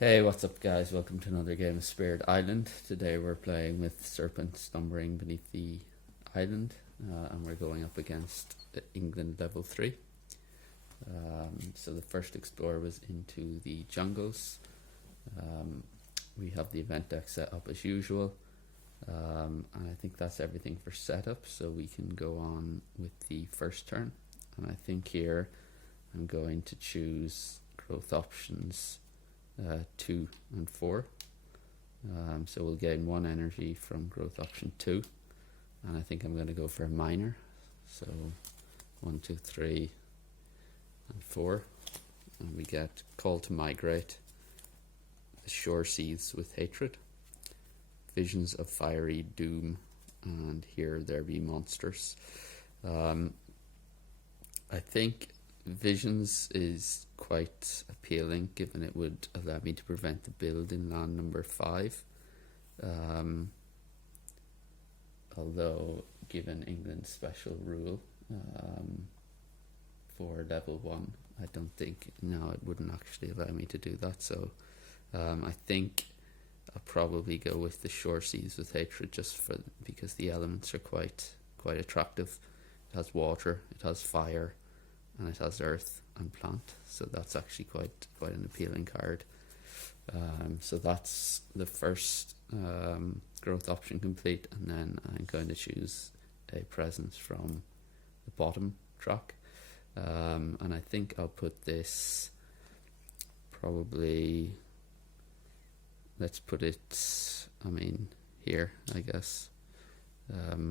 Hey, what's up, guys? Welcome to another game of Spirit Island. Today we're playing with Serpent slumbering beneath the island, and we're going up against England level 3. So the first explorer was into the jungles. We have the event deck set up as usual, and I think that's everything for setup, so we can go on with the first turn. And I think here I'm going to choose growth options 2 and 4. So we'll gain 1 energy from growth option 2, and I think I'm going to go for a minor. So 1, 2, 3, and 4, and we get Call to Migrate, the Shore Seethes with Hatred, Visions of Fiery Doom, and Here There Be Monsters. I think Visions is quite appealing, given it would allow me to prevent the build in land number 5. Although, given England's special rule for level 1, I don't think, no, it wouldn't actually allow me to do that. So I think I'll probably go with the Shore Seethes with Hatred, just because the elements are quite attractive. It has water, it has fire, and it has earth and plant, so that's actually quite an appealing card. So that's the first growth option complete, and then I'm going to choose a presence from the bottom track, and I think I'll put this probably, let's put it, here, I guess.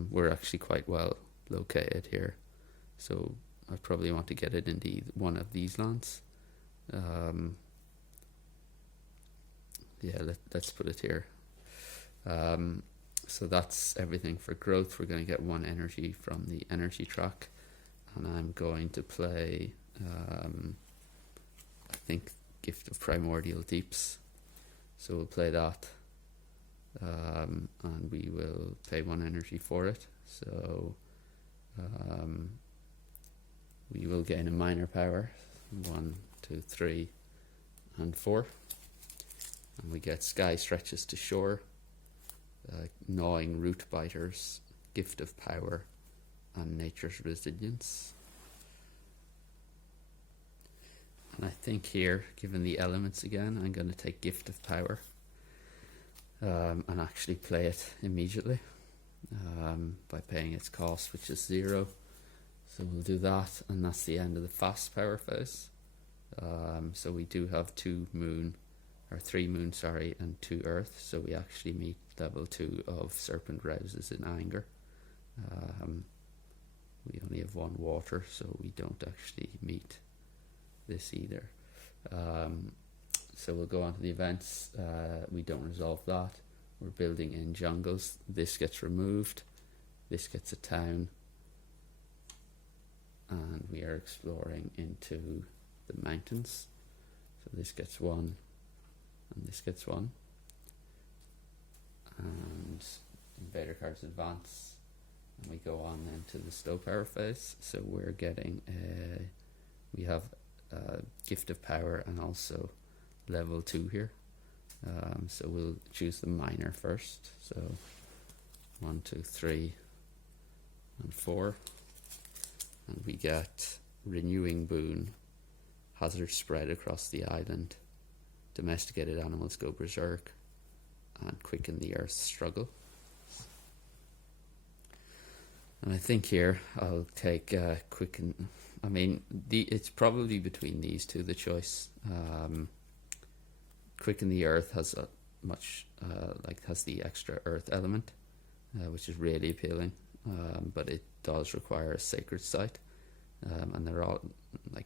We're actually quite well located here, so I probably want to get it in one of these lands. Let's put it here. So that's everything for growth. We're going to get 1 energy from the energy track, and I'm going to play, I think, Gift of Primordial Deeps. So we'll play that, and we will pay 1 energy for it. So we will gain a minor power, 1, 2, 3, and 4. And we get Sky Stretches to Shore, Gnawing Root Biters, Gift of Power, and Nature's Resilience. And I think here, given the elements again, I'm going to take Gift of Power and actually play it immediately by paying its cost, which is 0. So we'll do that, and that's the end of the fast power phase. So we do have 3 moon, and 2 earth, so we actually meet level 2 of Serpent Rouses in Anger. We only have 1 water, so we don't actually meet this either. So we'll go on to the events. We don't resolve that. We're building in jungles. This gets removed. This gets a town. And we are exploring into the mountains. So this gets 1, and this gets 1. And invader cards advance, and we go on then to the slow power phase. So we're getting we have Gift of Power and also level 2 here. So we'll choose the minor first. So 1, 2, 3, and 4. And we get Renewing Boon, Hazard Spread across the island, Domesticated Animals Go Berserk, and Quicken the Earth Struggle. And I think here I'll take Quicken. It's probably between these two, the choice. Quicken the Earth has a much has the extra earth element, which is really appealing. But it does require a sacred site, and they're all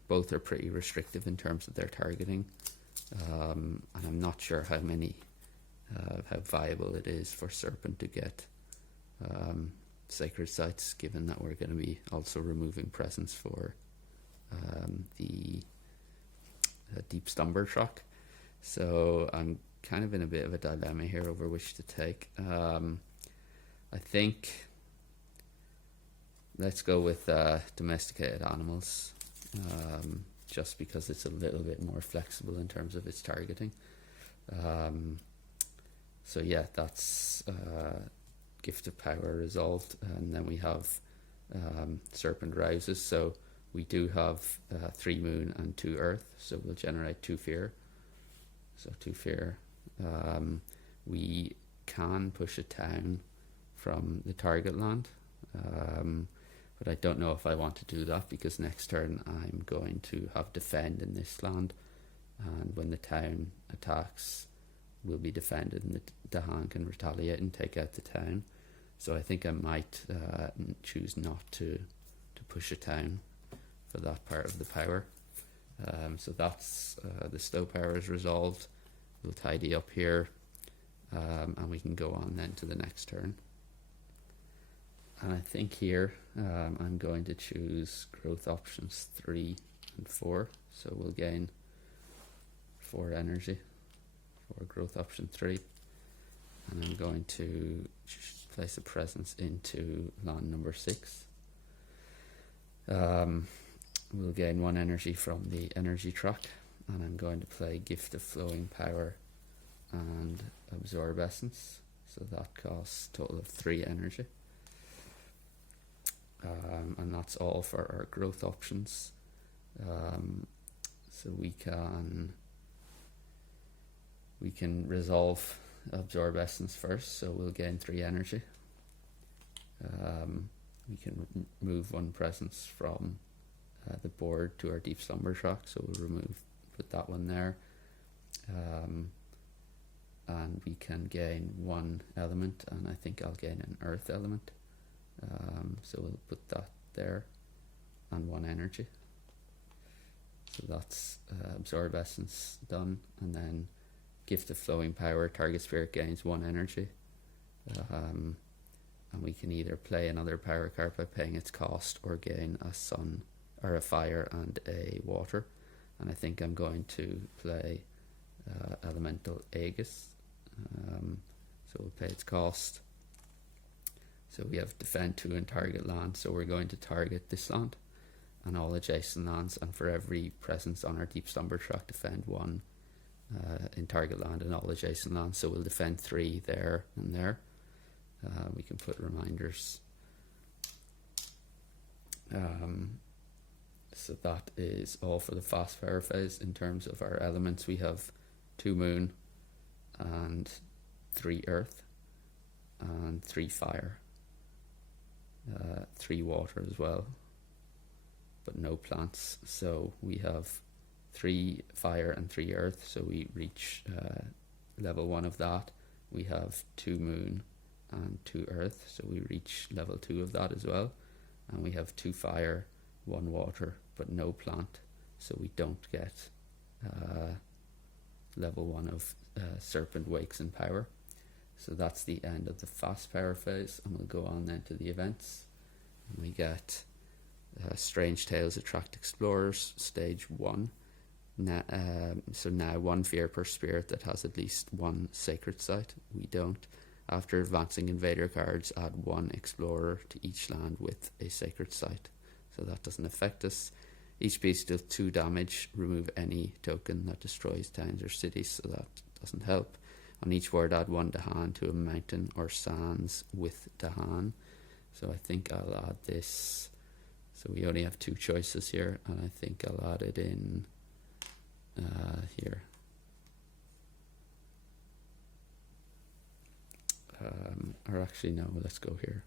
both are pretty restrictive in terms of their targeting, and I'm not sure how viable it is for Serpent to get sacred sites, given that we're going to be also removing presence for the Deep Slumber track. So I'm kind of in a bit of a dilemma here over which to take. I think let's go with Domesticated Animals, just because it's a little bit more flexible in terms of its targeting. So yeah, that's Gift of Power resolved, and then we have Serpent Rouses. So we do have 3 moon and 2 earth, so we'll generate 2 fear. So 2 fear. We can push a town from the target land, but I don't know if I want to do that, because next turn I'm going to have defend in this land, and when the town attacks will be defended, and the Dahan can retaliate and take out the town. So I think I might choose not to push a town for that part of the power. So that's the Stow power is resolved. We'll tidy up here, and we can go on then to the next turn. And I think here I'm going to choose growth options 3 and 4. So we'll gain 4 energy for growth option 3. And I'm going to place a presence into land number 6. We'll gain 1 energy from the energy track. And I'm going to play Gift of Flowing Power and Absorb Essence. So that costs a total of 3 energy. And that's all for our growth options. So we can resolve Absorb Essence first, so we'll gain 3 energy. We can move 1 presence from the board to our Deep Slumber track, so we'll put that one there. And we can gain 1 element, and I think I'll gain an earth element. So we'll put that there, and 1 energy. So that's Absorb Essence done, and then Gift of Flowing Power, target spirit gains 1 energy. And we can either play another power card by paying its cost, or gain a sun, or a fire and a water. And I think I'm going to play Elemental Aegis. So we'll pay its cost. So we have defend 2 and target land, so we're going to target this land and all adjacent lands, and for every presence on our Deep Slumber track, defend 1 in target land and all adjacent lands. So we'll defend 3 there and there. We can put reminders. So that is all for the fast power phase. In terms of our elements, we have 2 moon and 3 earth and 3 fire. 3 water as well, but no plants. So we have 3 fire and 3 earth, so we reach level 1 of that. We have 2 moon and 2 earth, so we reach level 2 of that as well. And we have 2 fire, 1 water, but no plant, so we don't get level 1 of Serpent, Wakes and Power. So that's the end of the fast power phase, and we'll go on then to the events. And we get Strange Tales Attract Explorers, stage 1. So now 1 fear per spirit that has at least 1 sacred site. We don't. After advancing invader cards, add 1 explorer to each land with a sacred site. So that doesn't affect us. Each piece deals 2 damage. Remove any token that destroys towns or cities, so that doesn't help. On each word, add 1 Dahan to a mountain or sands with Dahan. So I think I'll add this. So we only have 2 choices here, and I think I'll add it in here. Or actually, no, let's go here.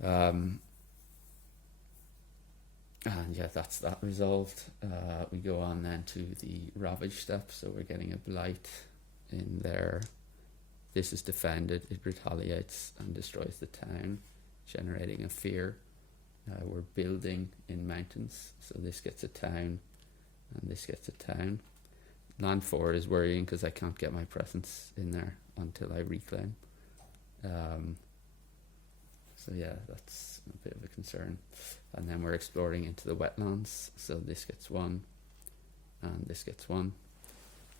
And yeah, that's that resolved. We go on then to the Ravage step, so we're getting a Blight in there. This is defended, it retaliates and destroys the town, generating a fear. We're building in mountains, so this gets a town and this gets a town. Land 4 is worrying because I can't get my presence in there until I reclaim. So yeah, that's a bit of a concern. And then we're exploring into the wetlands, so this gets 1 and this gets 1.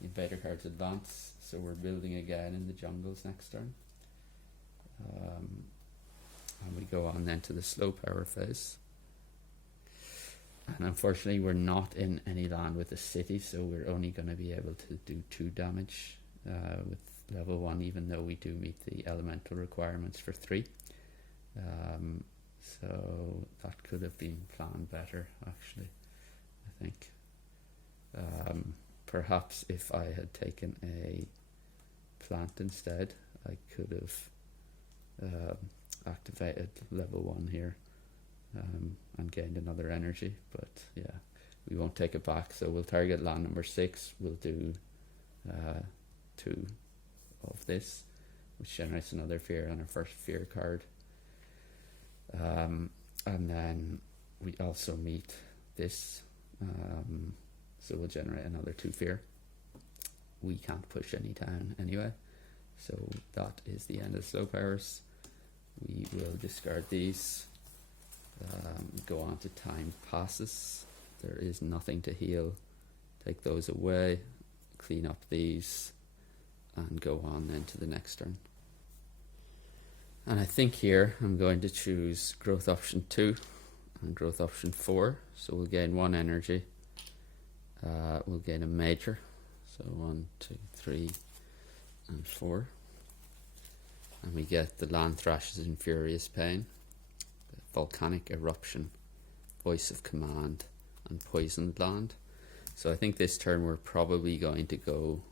The invader cards advance, so we're building again in the jungles next turn. And we go on then to the slow power phase. And unfortunately we're not in any land with a city, so we're only going to be able to do 2 damage with level 1, even though we do meet the elemental requirements for 3. So that could have been planned better, actually, I think. Perhaps if I had taken a plant instead, I could have activated level 1 here and gained another energy, but yeah, we won't take it back. So we'll target land number 6. We'll do 2 of this, which generates another fear on our first fear card. And then we also meet this, so we'll generate another 2 fear. We can't push any down anyway, so that is the end of slow powers. We will discard these, go on to time passes. There is nothing to heal. Take those away, clean up these, and go on then to the next turn. And I think here I'm going to choose growth option 2 and growth option 4. So we'll gain 1 energy. We'll gain a major. So 1, 2, 3, and 4. And we get the land thrashes in furious pain, the volcanic eruption, voice of command, and poisoned land. So I think this turn we're probably going to go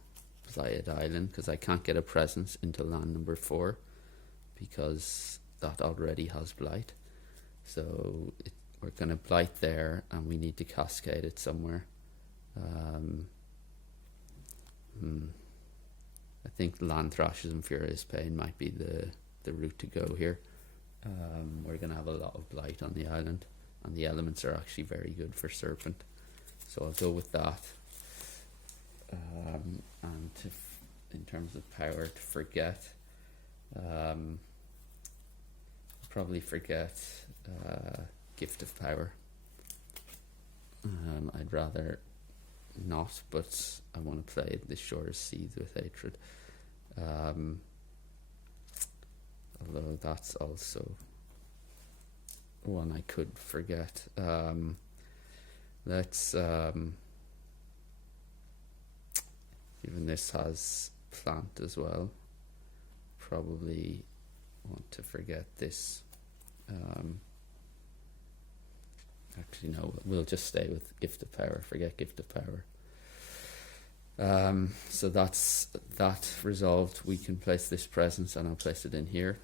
Blighted Island, because I can't get a presence into land number 4. Because that already has blight, so we're going to blight there, and we need to cascade it somewhere. I think land thrashes and furious pain might be the route to go here. We're going to have a lot of blight on the island, and the elements are actually very good for Serpent, so I'll go with that. And in terms of power, to forget. Probably forget Gift of Power. I'd rather not, but I want to play the Shore's Seeds with Hatred. Although that's also one I could forget. Let's even this has plant as well. Probably want to forget this. Actually no, we'll just stay with Gift of Power. Forget Gift of Power. So that's that resolved. We can place this presence, and I'll place it in here.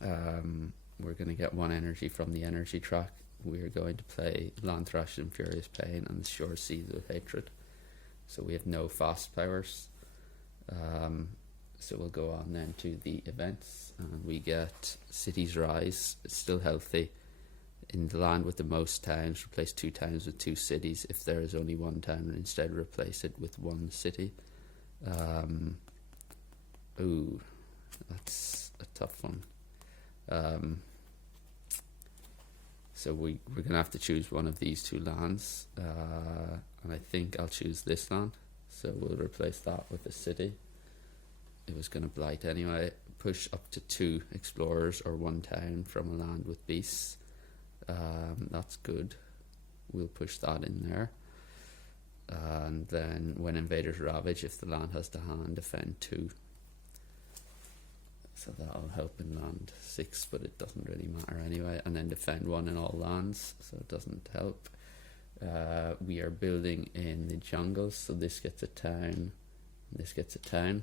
We're going to get 1 energy from the energy track. We're going to play Land Thrash and Furious Pain and the Shore Seeds with Hatred. So we have no fast powers. So we'll go on then to the events, and we get Cities Rise. It's still healthy. In the land with the most towns, replace 2 towns with 2 cities. If there is only 1 town, and instead replace it with 1 city. Ooh, that's a tough one. So we're going to have to choose one of these 2 lands, and I think I'll choose this land. So we'll replace that with a city. It was going to blight anyway. Push up to 2 explorers or 1 town from a land with beasts. That's good. We'll push that in there. And then when invaders ravage, if the land has to hand, defend 2. So that'll help in land 6, but it doesn't really matter anyway. And then defend 1 in all lands, so it doesn't help. We are building in the jungles, so this gets a town, this gets a town.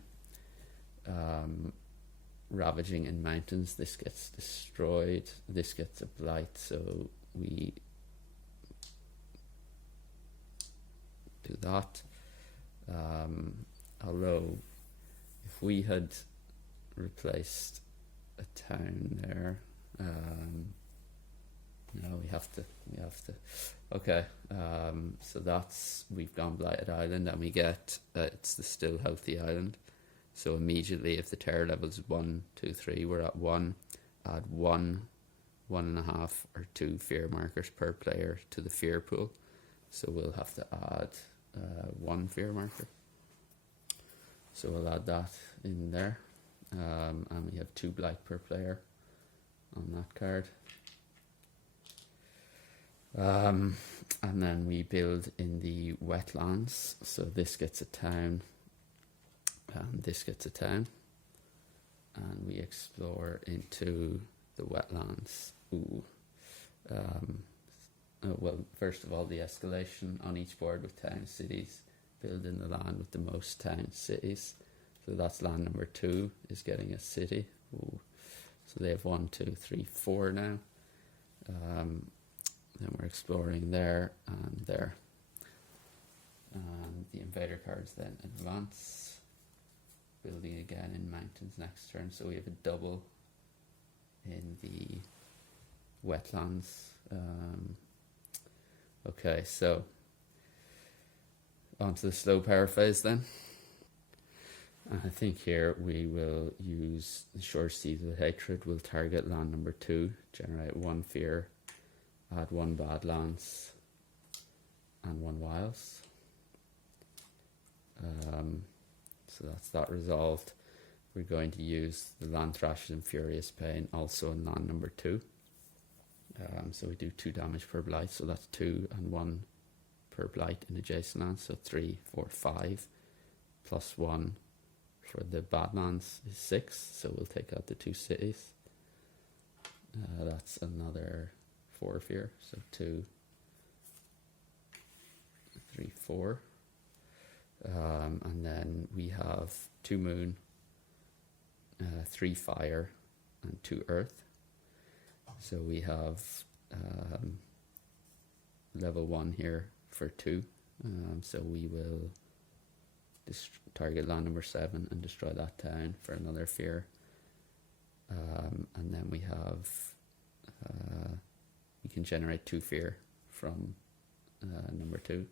Ravaging in mountains, this gets destroyed, this gets a blight, so we do that. Although if we had replaced a town there, no, we have to okay. So that's, we've gone Blighted Island, and we get it's the still healthy island. So immediately, if the terror level is 1, 2, 3, we're at 1. Add 1, 1.5, or 2 fear markers per player to the fear pool. So we'll have to add 1 fear marker. So we'll add that in there. And we have 2 blight per player on that card. And then we build in the wetlands. So this gets a town, and this gets a town. And we explore into the wetlands. Ooh. Well, first of all, the escalation on each board with town cities. Build in the land with the most town cities. So that's land number 2 is getting a city. Ooh. So they have 1, 2, 3, 4 now. Then we're exploring there and there. And the invader cards then advance. Building again in mountains next turn. So we have a double in the wetlands. Okay, so on to the slow power phase then. And I think here we will use the Shore Seeds with Hatred. We'll target land number 2, generate 1 fear, add 1 Badlands and 1 Wiles. So that's that resolved. We're going to use the Land Thrashers and Furious Pain also in land number 2. So we do 2 damage per blight, so that's 2 and 1 per blight in adjacent lands, so 3, 4, 5, plus 1 for the Badlands is 6, so we'll take out the 2 cities. That's another 4 fear, so 2, 3, 4. And then we have 2 moon, 3 fire, and 2 earth. So we have level 1 here for 2. So we will target land number 7 and destroy that town for another fear. And then we have we can generate 2 fear from number 2.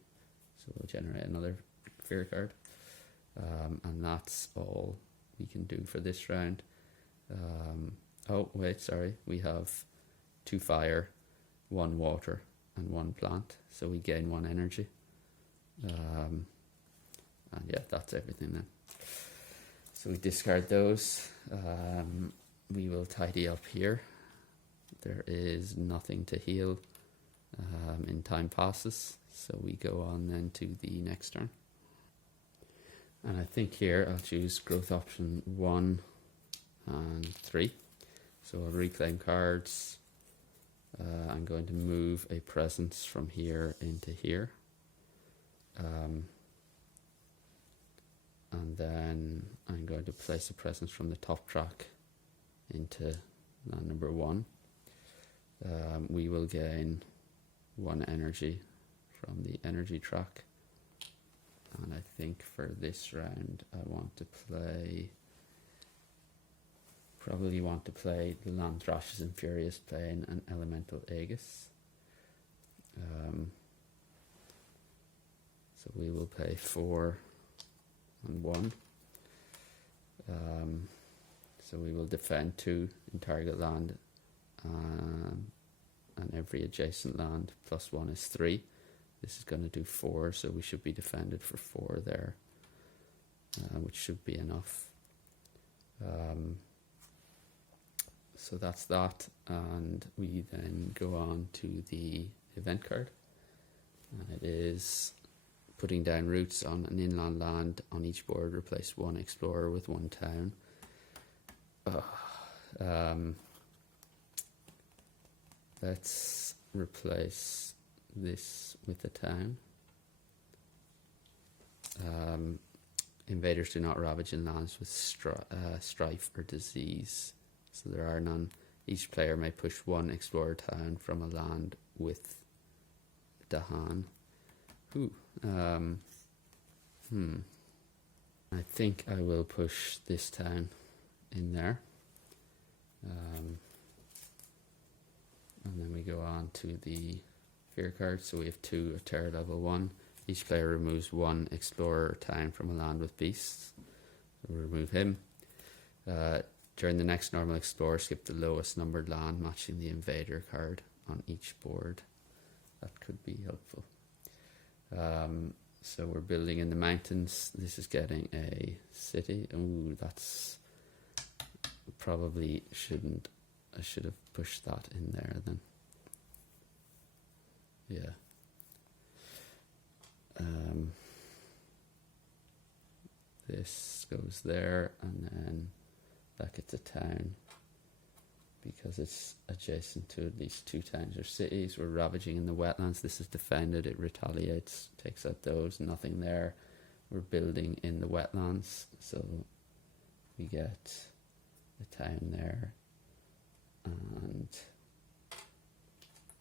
So we'll generate another fear card. And that's all we can do for this round. Oh wait, sorry, we have 2 fire, 1 water and 1 plant, so we gain 1 energy. And yeah, that's everything then. So we discard those. We will tidy up here. There is nothing to heal in time passes, so we go on then to the next turn. And I think here I'll choose growth option 1 and 3. So I'll reclaim cards. I'm going to move a presence from here into here. And then I'm going to place a presence from the top track into land number 1. We will gain 1 energy from the energy track. And I think for this round I want to play, probably want to play the Land Thrashers and Furious Pain and Elemental Aegis. So we will play 4 and 1. So we will defend 2 in target land, and every adjacent land plus 1 is 3. This is going to do 4, so we should be defended for 4 there, which should be enough. So that's that, and we then go on to the event card, and it is putting down roots on an inland land on each board. Replace 1 explorer with 1 town. Let's replace this with a town. Invaders do not ravage in lands with strife or disease, so there are none. Each player may push 1 explorer town from a land with Dahan. I think I will push this town in there. And then we go on to the fear cards. So we have 2 at terror level 1. Each player removes 1 explorer town from a land with beasts. So we'll remove him. During the next normal explorer, skip the lowest numbered land matching the invader card on each board. That could be helpful. So we're building in the mountains. This is getting a city. Ooh, that's probably shouldn't. I should have pushed that in there then. Yeah. This goes there, and then that gets a town because it's adjacent to at least 2 towns or cities. We're ravaging in the wetlands. This is defended. It retaliates, takes out those. Nothing there. We're building in the wetlands, so we get a town there and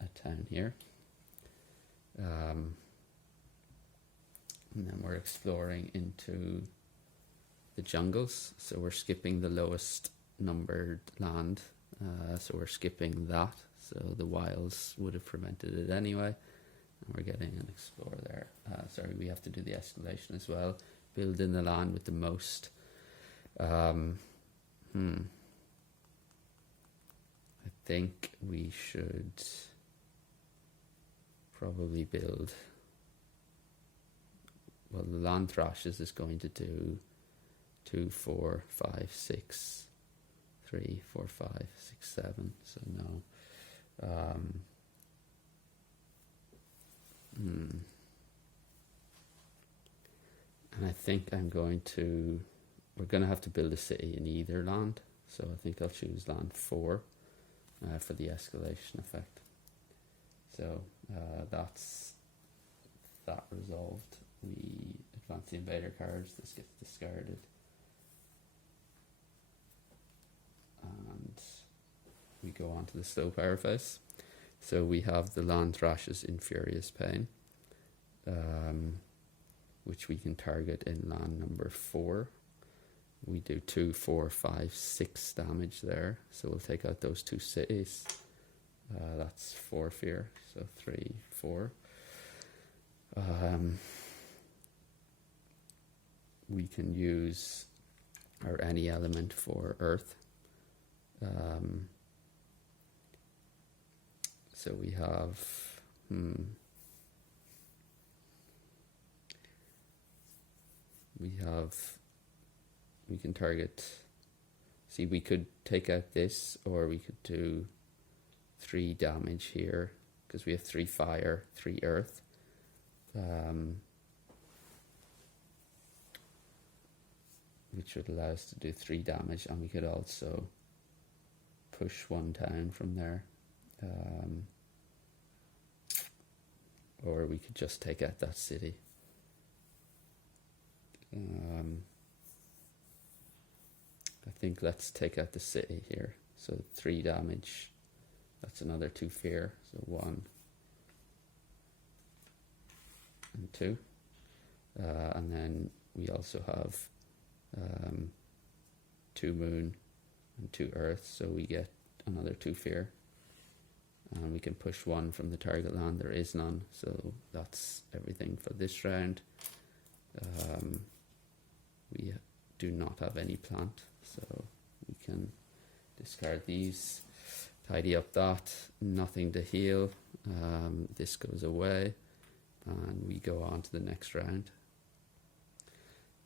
a town here. And then we're exploring into the jungles, so we're skipping the lowest numbered land, so we're skipping that, so the wilds would have prevented it anyway, and we're getting an explore there. Sorry, we have to do the escalation as well. Build in the land with the most. I think we should probably build, well, the land thrashes is going to do 2, 4, 5, 6, 3, 4, 5, 6, 7, so no. And I think we're going to have to build a city in either land, so I think I'll choose land 4 for the escalation effect. So that's that resolved. We advance the invader cards, this gets discarded. And we go on to the slow power phase. So we have the land thrashes in Furious Pain, which we can target in land number 4. We do 2, 4, 5, 6 damage there, so we'll take out those 2 cities. That's 4 fear, so 3, 4. We can use our any element for earth. So we have we can target, see, we could take out this, or we could do 3 damage here because we have 3 fire, 3 earth. Which would allow us to do 3 damage, and we could also push 1 down from there. Or we could just take out that city. I think let's take out the city here. So 3 damage, that's another 2 fear, so 1 and 2. And then we also have 2 moon and 2 earth, so we get another 2 fear. And we can push 1 from the target land. There is none, so that's everything for this round. We do not have any plant, so we can discard these, tidy up that, nothing to heal. This goes away, and we go on to the next round.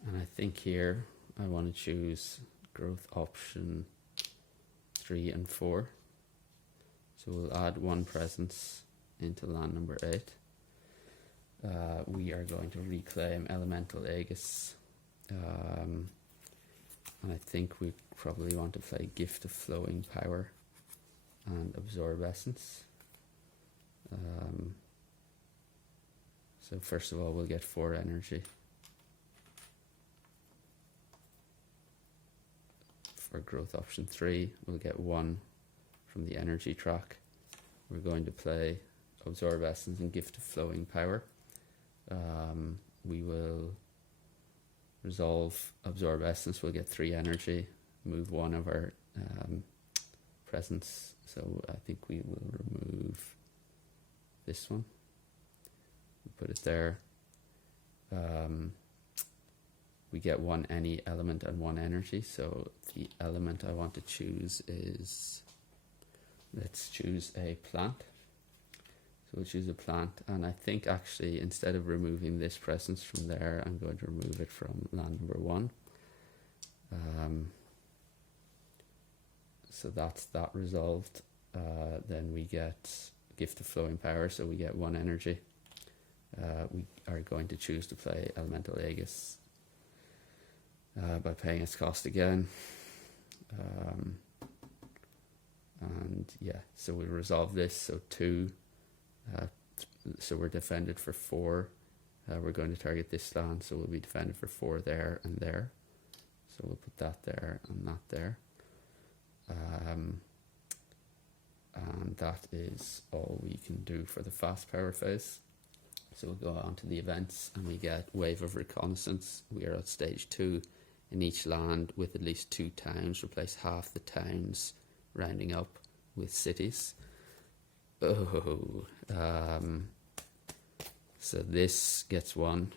And I think here I want to choose growth option 3 and 4. So we'll add 1 presence into land number 8. We are going to reclaim Elemental Aegis. And I think we probably want to play Gift of Flowing Power and Absorb Essence. So first of all, we'll get 4 energy. For growth option 3, we'll get 1 from the energy track. We're going to play Absorb Essence and Gift of Flowing Power. We will resolve Absorb Essence, we'll get 3 energy, move 1 of our presence, so I think we will remove this one, put it there. We get 1 any element and 1 energy, so the element I want to choose is, let's choose a plant. So we'll choose a plant, and I think actually instead of removing this presence from there, I'm going to remove it from land number 1. So that's that resolved. Then we get gift of flowing power, so we get 1 energy. We are going to choose to play Elemental Aegis by paying its cost again. And yeah, so we resolve this, so 2, so we're defended for 4. We're going to target this land, so we'll be defended for 4 there and there. So we'll put that there and that there. And that is all we can do for the fast power phase. So we'll go on to the events, and we get Wave of Reconnaissance. We are at stage 2. In each land with at least 2 towns, replace half the towns, rounding up with cities. Oh, so this gets 1.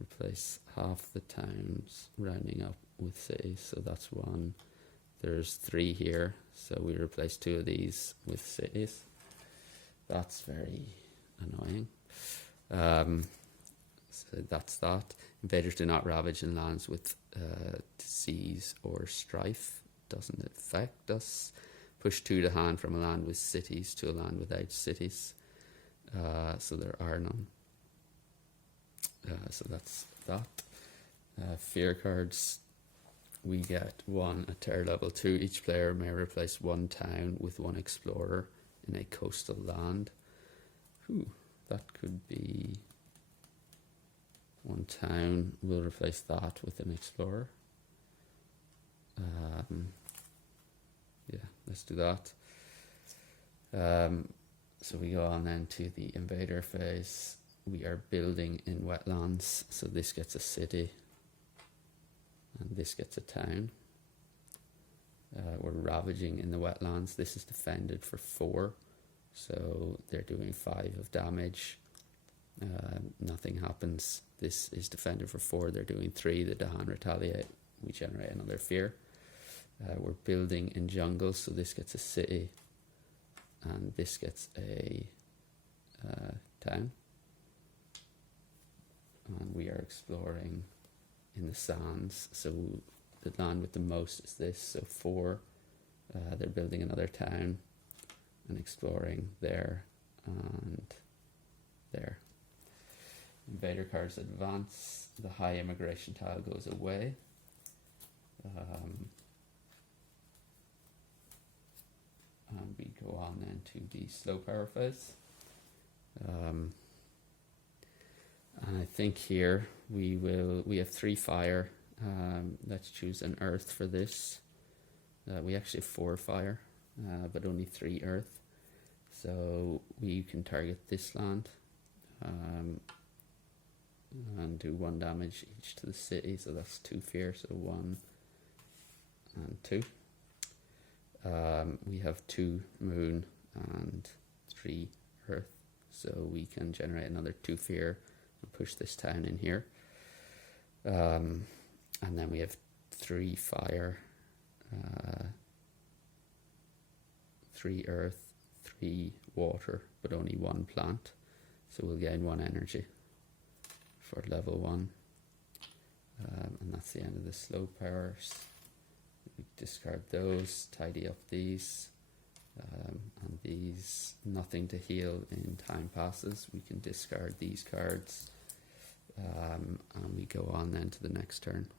Replace half the towns, rounding up with cities, so that's 1. There's 3 here, so we replace 2 of these with cities. That's very annoying. So that's that. Invaders do not ravage in lands with disease or strife. Doesn't affect us. Push 2 to hand from a land with cities to a land without cities. So there are none. So that's that. Fear cards. We get 1 at terror level 2. Each player may replace 1 town with 1 explorer in a coastal land. That could be 1 town. We'll replace that with an explorer. Yeah, let's do that. So we go on then to the invader phase. We are building in wetlands, so this gets a city and this gets a town. We're ravaging in the wetlands. This is defended for 4, so they're doing 5 of damage. Nothing happens. This is defended for 4, they're doing 3. The Dahan retaliate. We generate another fear. We're building in jungle, so this gets a city and this gets a town. And we are exploring in the sands, so the land with the most is this, so 4. They're building another town and exploring there and there. Invader cards advance. The high immigration tile goes away. And we go on then to the slow power phase. And I think here we have 3 fire. Let's choose an earth for this. We actually have 4 fire, but only 3 earth. So we can target this land and do 1 damage each to the city. So that's 2 fear, so 1 and 2. We have 2 moon and 3 earth, so we can generate another 2 fear and push this town in here. And then we have 3 fire, 3 earth, 3 water, but only 1 plant, so we'll gain 1 energy for level 1. And that's the end of the slow powers. We discard those, tidy up these, and these, nothing to heal in time passes. We can discard these cards, and we go on then to the next turn.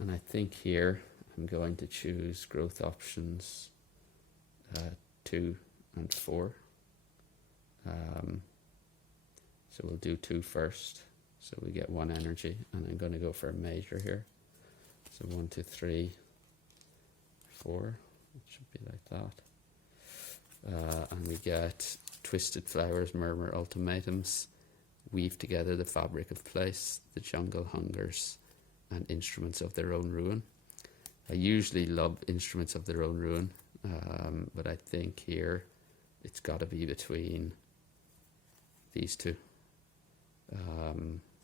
And I think here I'm going to choose growth options 2 and 4. So we'll do 2 first, so we get 1 energy, and I'm going to go for a major here. So 1, 2, 3, 4. It should be like that. And we get Twisted Flowers, Murmur Ultimatums, Weave Together the Fabric of Place, The Jungle Hungers, and Instruments of Their Own Ruin. I usually love Instruments of Their Own Ruin, but I think here it's got to be between these 2.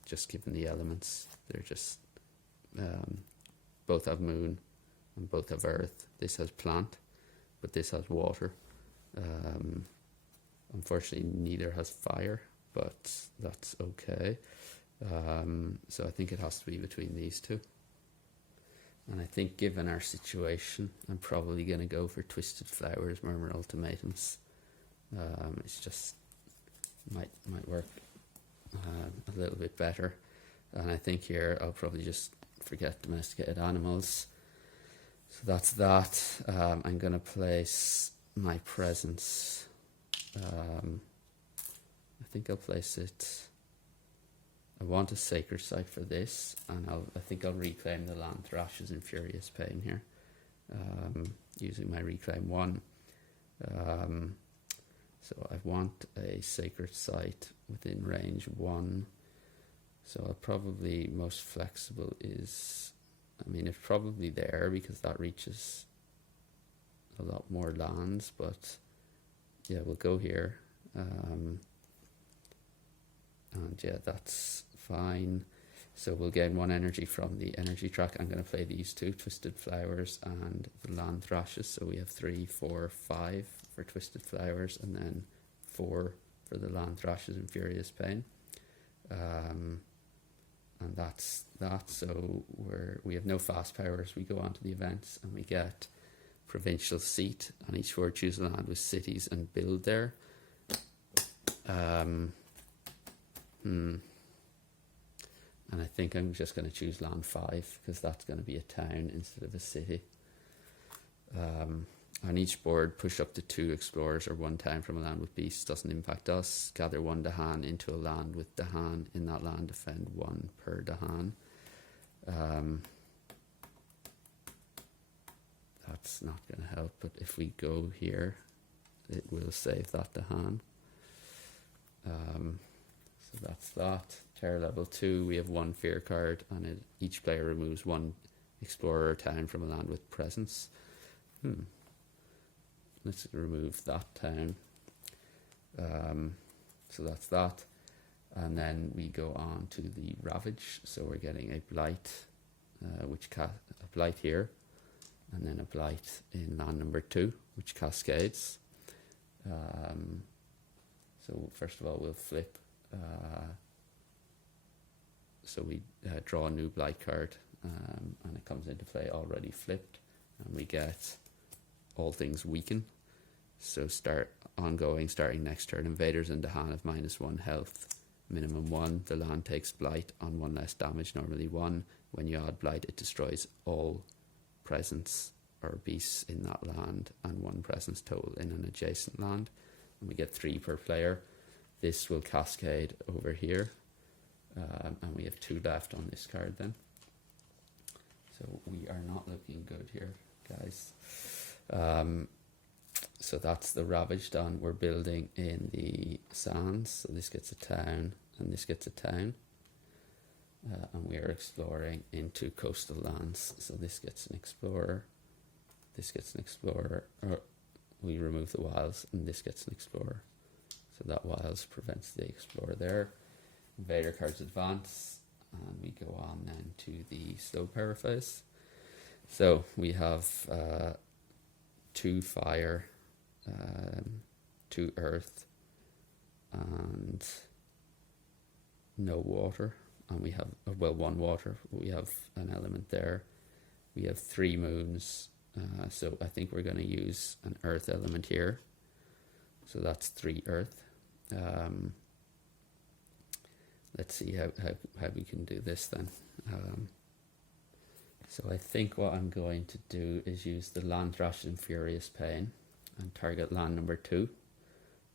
Just given the elements, they're just both have moon and both have earth. This has plant, but this has water. Unfortunately, neither has fire, but that's okay. So I think it has to be between these 2. And I think given our situation, I'm probably going to go for Twisted Flowers, Murmur Ultimatums. It's just might work a little bit better. And I think here I'll probably just forget Domesticated Animals. So that's that. I'm going to place my presence. I think I'll place it. I want a Sacred Site for this, and I think I'll reclaim the Land Thrashes in Furious Pain here, using my Reclaim 1. So I want a Sacred Site within range 1. So I'll probably, most flexible is, I mean, it's probably there because that reaches a lot more lands, but yeah, we'll go here. And yeah, that's fine. So we'll gain 1 energy from the energy track. I'm going to play these 2, Twisted Flowers and the Land Thrashes. So we have 3, 4, 5 for Twisted Flowers, and then 4 for the Land Thrashes and Furious Pain. And that's that. So we have no fast powers. We go on to the events and we get Provincial Seat. On each 4, choose a land with cities and build there. And I think I'm just going to choose land 5 because that's going to be a town instead of a city. On each board, push up to 2 explorers or 1 town from a land with beasts. Doesn't impact us. Gather 1 Dahan into a land with Dahan. In that land, defend 1 per Dahan. That's not going to help, but if we go here, it will save that Dahan. So that's that. Terror level 2, we have 1 fear card, and each player removes 1 explorer or town from a land with presence. Let's remove that town. So that's that. And then we go on to the Ravage. So we're getting a Blight, a Blight here, and then a Blight in land number 2, which cascades. So first of all, we'll flip. So we draw a new Blight card, and it comes into play already flipped, and we get All Things Weaken. So starting next turn, invaders in Dahan have -1 health, minimum 1. The land takes Blight on 1 less damage, normally 1. When you add Blight, it destroys all presence or beasts in that land and 1 presence total in an adjacent land. And we get 3 per player. This will cascade over here, and we have 2 left on this card then. So we are not looking good here, guys. So that's the Ravage done. We're building in the Sands, so this gets a town and this gets a town. And we are exploring into coastal lands, so this gets an explorer, this gets an explorer, or we remove the wilds and this gets an explorer. So that wilds prevents the explorer there. Invader cards advance, and we go on then to the slow power phase. So we have 2 fire, 2 earth, and no water. And we have, 1 water. We have an element there. We have 3 moons. So I think we're going to use an earth element here. So that's 3 earth. Let's see how we can do this then. So I think what I'm going to do is use the Land Thrashes and Furious Pain and target land number 2.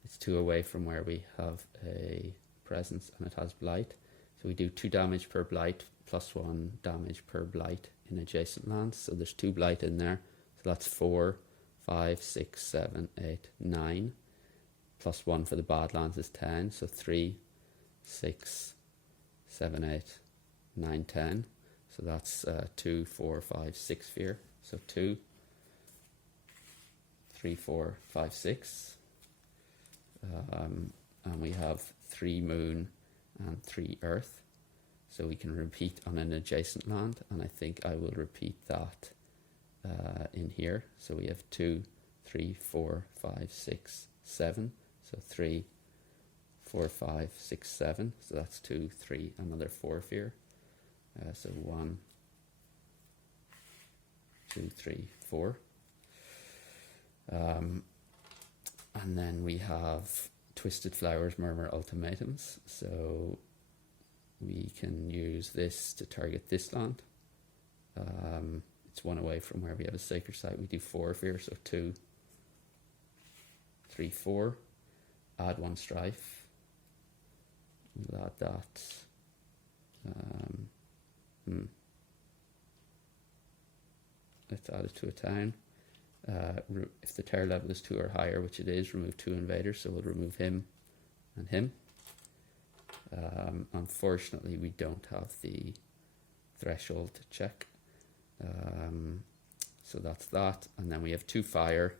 It's 2 away from where we have a presence, and it has Blight. So we do 2 damage per Blight, plus 1 damage per Blight in adjacent lands. So there's 2 Blight in there. So that's 4, 5, 6, 7, 8, 9. Plus 1 for the Badlands is 10. So 3, 6, 7, 8, 9, 10. So that's 2, 4, 5, 6 fear. So 2, 3, 4, 5, 6. And we have 3 moon and 3 earth. So we can repeat on an adjacent land. And I think I will repeat that in here. So we have 2, 3, 4, 5, 6, 7. So 3, 4, 5, 6, 7. So that's 2, 3, another 4 fear. So 1, 2, 3, 4. And then we have Twisted Flowers, Murmur Ultimatums. So we can use this to target this land. It's one away from where we have a sacred site. We do 4 fear, so 2, 3, 4. Add 1 strife. We'll add that. Let's add it to a town. If the terror level is 2 or higher, which it is, remove 2 invaders, so we'll remove him and him. Unfortunately, we don't have the threshold to check. So that's that. And then we have 2 fire,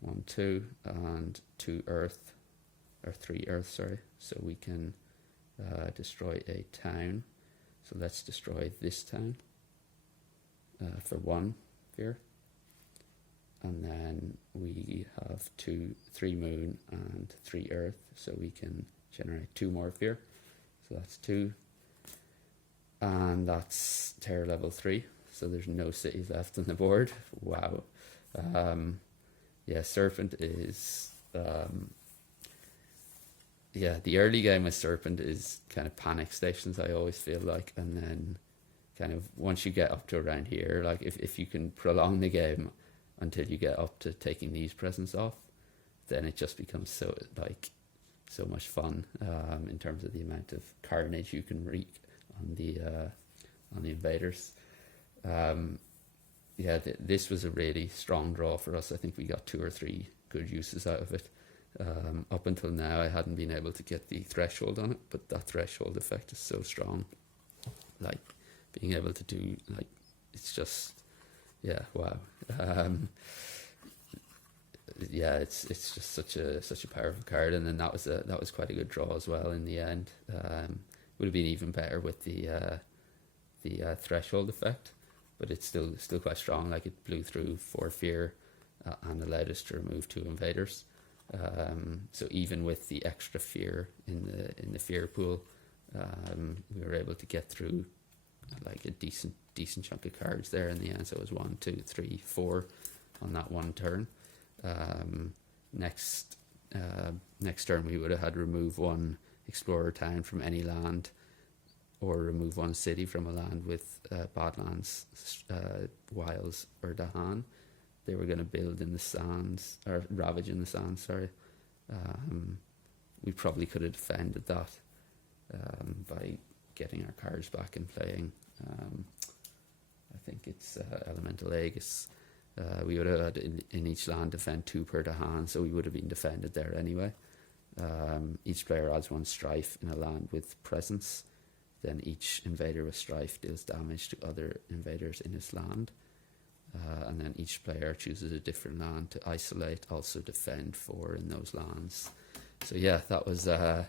1, 2, and 2 earth, or 3 earth, sorry. So we can destroy a town. So let's destroy this town for 1 fear. And then we have 2, 3 moon and 3 earth, so we can generate 2 more fear. So that's 2. And that's terror level 3, so there's no cities left on the board. Wow. Yeah, Serpent is... yeah, the early game with Serpent is kind of panic stations, I always feel like, and then kind of once you get up to around here, like if you can prolong the game until you get up to taking these presents off, then it just becomes so much fun in terms of the amount of carnage you can wreak on the invaders. Yeah, this was a really strong draw for us. I think we got 2 or 3 good uses out of it. Up until now, I hadn't been able to get the threshold on it, but that threshold effect is so strong. Like being able to do, like, it's just, yeah, wow. Yeah, it's just such a powerful card, and then that was quite a good draw as well in the end. Would have been even better with the threshold effect, but it's still quite strong. Like it blew through 4 fear and allowed us to remove 2 invaders. So even with the extra fear in the fear pool, we were able to get through like a decent chunk of cards there in the end. So it was 1, 2, 3, 4 on that one turn. Next turn we would have had to remove 1 explorer town from any land, or remove 1 city from a land with Badlands, Wiles, or Dahan. They were going to build in the sands, or ravage in the sands, sorry. We probably could have defended that by getting our cards back and playing, I think it's Elemental Aegis. We would have had in each land defend 2 per Dahan, so we would have been defended there anyway. Each player adds 1 strife in a land with presence. Then each invader with strife deals damage to other invaders in his land. And then each player chooses a different land to isolate, also defend 4 in those lands. So yeah, that was a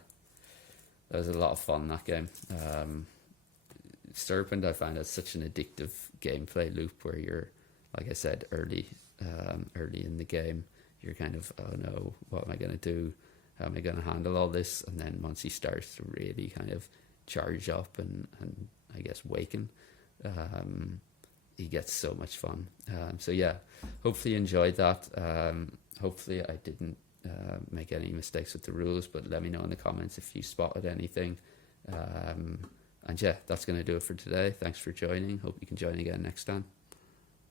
lot of fun, that game. Serpent, I find, has such an addictive gameplay loop where you're, like I said, early in the game, you're kind of, oh no, what am I going to do? How am I going to handle all this? And then once he starts to really kind of charge up and I guess waken, he gets so much fun. So yeah, hopefully you enjoyed that. Hopefully I didn't make any mistakes with the rules, but let me know in the comments if you spotted anything. And yeah, that's going to do it for today. Thanks for joining. Hope you can join again next time.